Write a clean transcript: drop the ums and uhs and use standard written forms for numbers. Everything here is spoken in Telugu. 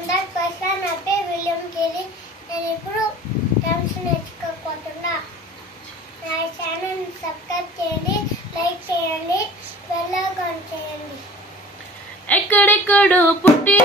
అందరు ఫస్ట్ నా పేరు విలియం గిరి. నేను ఇప్పుడు డాన్స్ నేర్చుకోకుండా నా ఛానల్ సబ్స్క్రైబ్ చేయండి, లైక్ చేయండి, బెల్ ఐకాన్ చేయండి. ఎక్కడెక్కడో పుట్టి